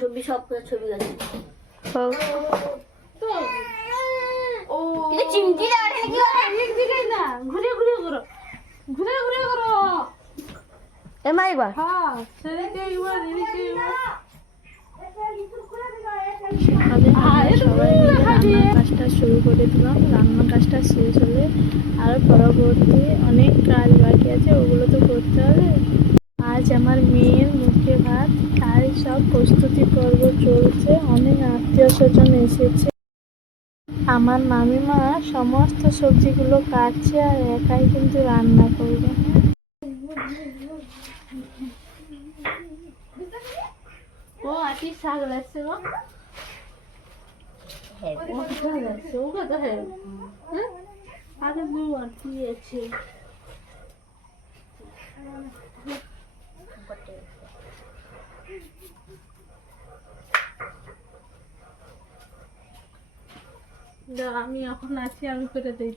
ছবি সব ছবি আছে চিমটি না ঘুরে ঘুরে করো ঘুরে ঘুরে করো এমা একবার সবাই মিলে রান্নার কাজটা শুরু করে দিলাম। রান্নার কাজটা শেষ হলে আর পরবর্তী অনেক কাজ বাকি আছে, ওগুলো তো করতে হবে। আজ আমার মেয়ের মুখে ভাত, তাই সব প্রস্তুতি পর্ব চলছে। অনেক আত্মীয় স্বজন এসেছে। আমার মামিমা সমস্ত সবজিগুলো কাটছে আর একাই কিন্তু রান্না করবে। ও আটি শাক লাগছে গো আরে বউ আটি আছে আমি এখন আছি, আমি করে দিই।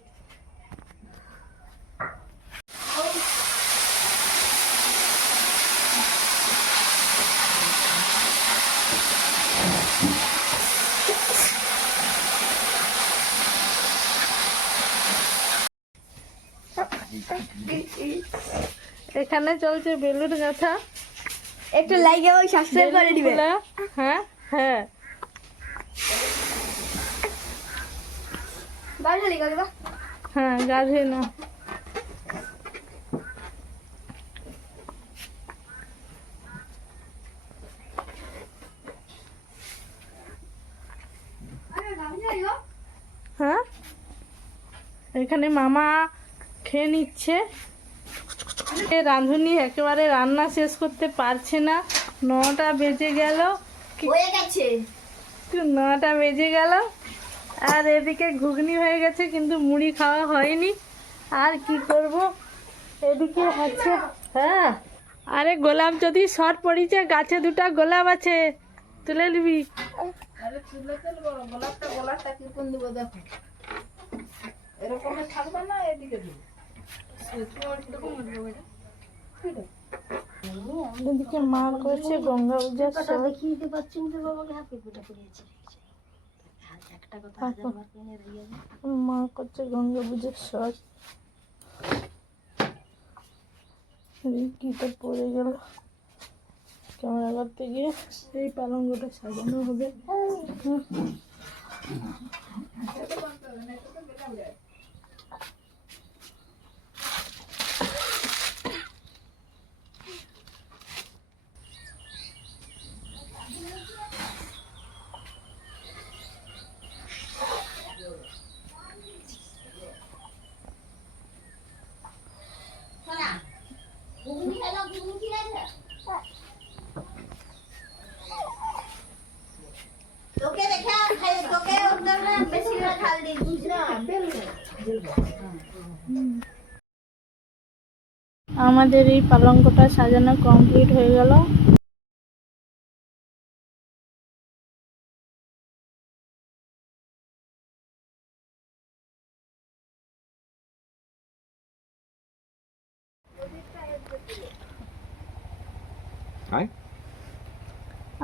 এখানে চলছে বেলুন গাথা, একটু লাইক এবং সাবস্ক্রাইব করে দিবে। হ্যাঁ হ্যাঁ হ্যাঁ গাধে না হ্যাঁ এখানে মামা খেয়ে নিচ্ছে। রাঁধুনি একেবারে রান্না শেষ করতে পারছে না, 9টা বেজে গেল, 9টা বেজে গেল আর এদিকে ঘুগনি হয়ে গেছে কিন্তু মুড়ি খাওয়া হয়নি। আর কি করব, এদিকে হচ্ছে হ্যাঁ। আরে গোলাপ যদি শর্ট পড়িছে, গাছে 2টা গোলাপ আছে, তুলে নিবি। আরে তুলে তুলবো, গোলাপটা কি কোন দিব দেখো, এরকম থাকবে না, এদিকে দিব। এদিকে মা করছে গঙ্গা পূজার দেখিয়ে দিতে পারছি না বাবাকে হাতে পুজো করিয়েছে। একটা কথা মা করছে গঙ্গা পূজার শখ। গীতা পড়ে গেল, ক্যামেরা করতে গিয়ে এই পালঙ্গটা সাজানো হবে। আমাদের এই পালঙ্কটা সাজানো কমপ্লিট হয়ে গেল।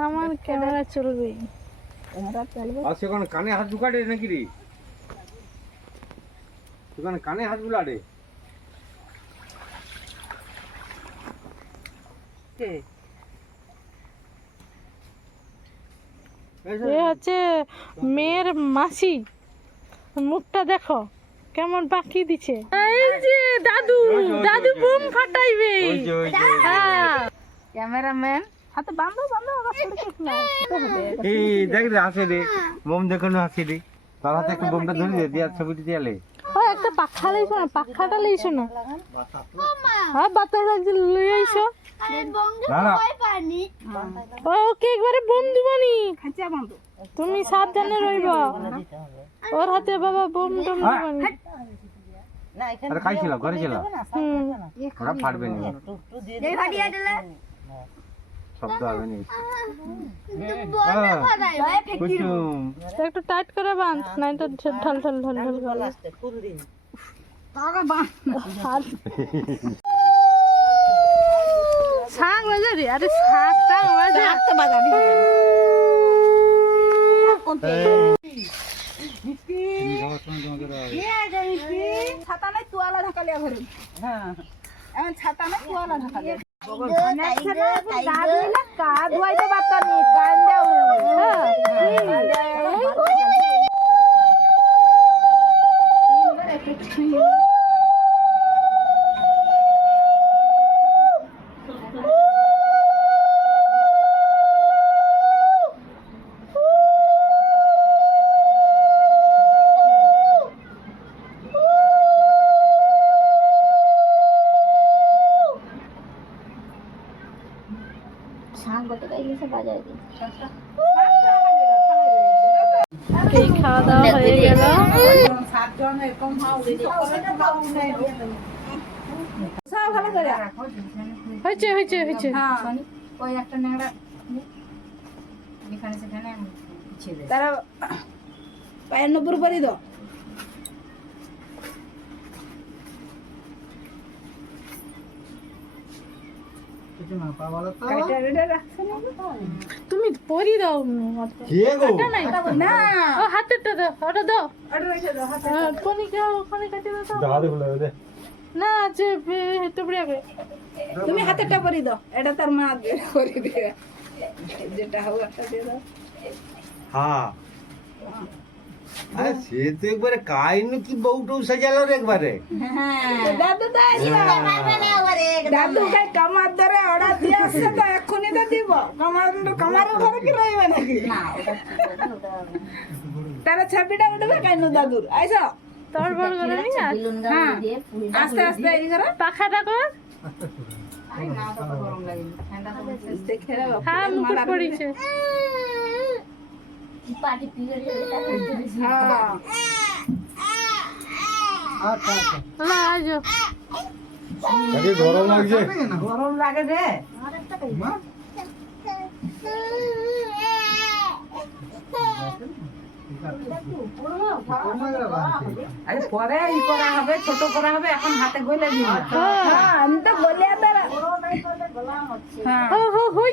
আমার ক্যামেরা চলবে, ক্যামেরা চলবে। আর সেখানে কানে হাত ঢুকাড়ে নাকি রে, সেখানে কানে হাত বুলাড়ে এ হচ্ছে মেয়ের মাসি, মুখটা দেখো কেমন পাখি দিছে। এই যে দাদু, দাদু বুম ফাটাইবে। হ্যাঁ ক্যামেরাম্যান হাতে বাঁধো বাঁধো, আবার ছেড়ে না। এই দেখ রে হাসে রে, বোম দেখানো হাসি রে, তার হাতে একটু বোমটা ধরে দে, দিয়ে ছবিটি দিয়ে ও একটা পাখা লইছো না, পাখাটা লইছো না। হ্যাঁ বাতাস লাগছে, লই আইছো। ওকে একবারে বোম দিবানি, তুমি সাবধানে রইবা। ওর হাতে বাবা বোম টোম দিবানি। আরে খাইছিল ঘরে ছিল, ওরা ফাটবে না, শব্দ হবে না। একটু টাইট করে বাঁধ, না এটা ঢল ঢল ঢল ঢল। শাক বাজে রে, আরে শাক টাক বাজে। ছাতা নাই তোয়ালা ঢাকালিয়া ঘরে এখন ছাতা নাই তোয়ালা ঢাকালিয়া কা ধুয়াইতে পারতাম কান দেও এই খাওয়া দাওয়া হয়ে গেল। হয়েছে হয়েছে হয়েছে। ওই একটা নেড়া এখানে সেখানে তারা পায়ের নব্বর করে দাও তুমি পরি দাও কে গো ওটা নাই না ও হাতেরটা দাও, ওটা দাও। ওটা রেখে দাও হাতে কোনিকা ওখানে কাটে দাও। দাদা বলে দে না আছে হেতে পড়ে তুমি হাতেরটা পরি দাও এটা তার মা করে দিয়ে যেটা হোক একটা দিয়ে দাও হ্যাঁ আরে সে তো একবারে কাইনু কি বউটাও সাজালো রে একবারে দাদু দাদু কে কামার ধরে অর্ডার দিয়ে আসছে তো এক্ষুনি তো দিব কামারের ঘরে কি রইবে নাকি তারা ছাবিটা উঠবে কেন দাদুর আইসো তোর বড় করে নি হ্যাঁ আস্তে আস্তে এই ঘরে পাখাটা কর। দেখে হ্যাঁ মুকুট পড়িছে। হ্যাঁ না আজো আগে গরম লাগছে গরম লাগে রে আরে পরে ই করা হবে ছোট করা হবে এখন হাতে গলে দিবি আমি তো গলিয়া দ্বারা হ্যাঁ হো হো